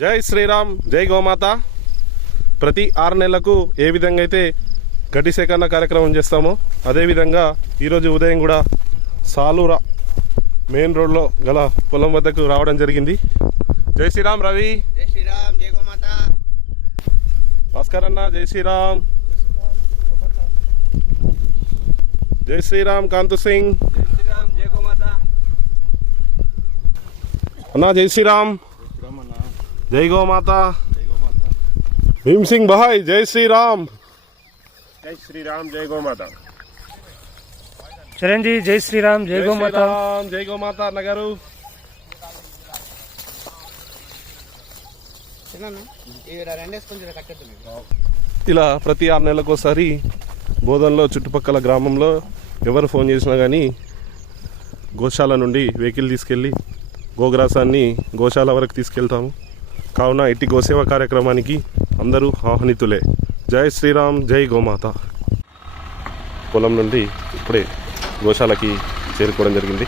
జై శ్రీరామ్, జై గోమాత. ప్రతి 6 నెలలకు ఏ విధంగా అయితే గడ్డి సేకరణ కార్యక్రమం చేస్తామో అదేవిధంగా ఈరోజు ఉదయం కూడా సాలూరా మెయిన్ రోడ్లో గల పొలం వద్దకు రావడం జరిగింది. జై శ్రీరామ్ రవి. జై శ్రీరామ్, జై గోమాత. భాస్కర్ అన్న జై శ్రీరామ్. జై శ్రీరామ్ కాంతు సింగ్. జై శ్రీరామ్, జై గోమాత. అన్నా జై శ్రీరామ్, జై గోమాత. భీమ్ సింగ్ భాయ్ జై శ్రీరామ్. జై శ్రీరామ్, జై గోమాత. చరణ్ జీ జై శ్రీరామ్, జై గోమాత. జై గోమాత అన్న గారు. ఇలా ప్రతి 6 నెలలకు ఒకసారి బోధనలో చుట్టుపక్కల గ్రామంలో ఎవరు ఫోన్ చేసినా కానీ గోశాల నుండి వెహికల్ తీసుకెళ్ళి గోగ్రాసాన్ని గోశాల వరకు తీసుకెళ్తాము. కావున ఇట్టి గోసేవ కార్యక్రమానికి అందరూ ఆహ్వానితులే. జై శ్రీరామ్, జై గోమాత. పొలం నుండి ఇప్పుడే గోశాలకి చేరుకోవడం జరిగింది.